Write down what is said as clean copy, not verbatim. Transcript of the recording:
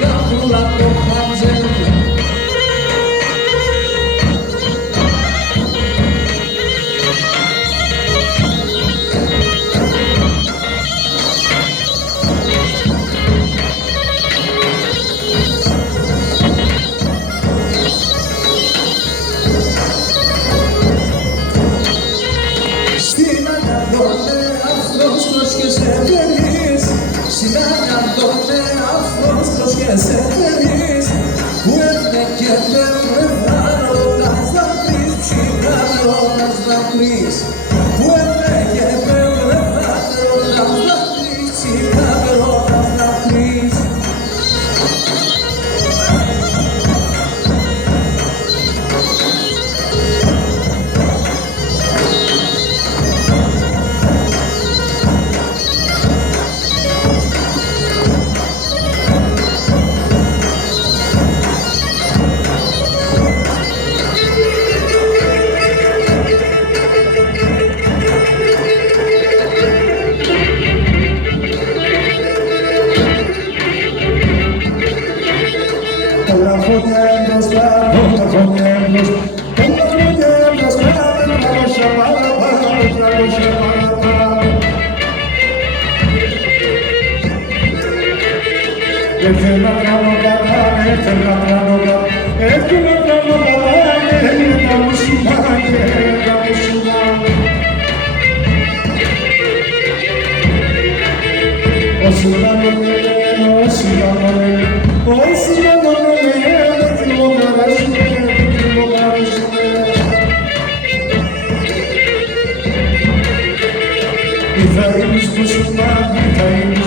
κάπουλα το χάντζελ. Στην αναδόνε αυτός και σε θέλεις, στην αναδόνε αυτός και σε θέλεις, που είναι και πευρεθάροντας να πεις, ψυχάροντας να πεις, που είναι και πευρεθάροντας να πεις, ψυχάροντας να πεις. Όλα φωτιέντος κάτω, φωτιέντος, όλα φωτιέντος κάτω, τράγωσα παραπάνω, τράγωσα παραπάνω. Έρθε να κάνω κατάνε, έρθε να κάνω κατάνε, έρθε να κάνω κατάνε, είναι τα μουσουλμάνια, είναι τα μουσουλμάνια. Όσοι να το λένε, όσοι να το λένε, όσοι να το λένε, δεν θυμοκαράζουνε, δεν θυμοκαράζουνε. Οι θα είναι στους μουσουλμάνοι, θα είναι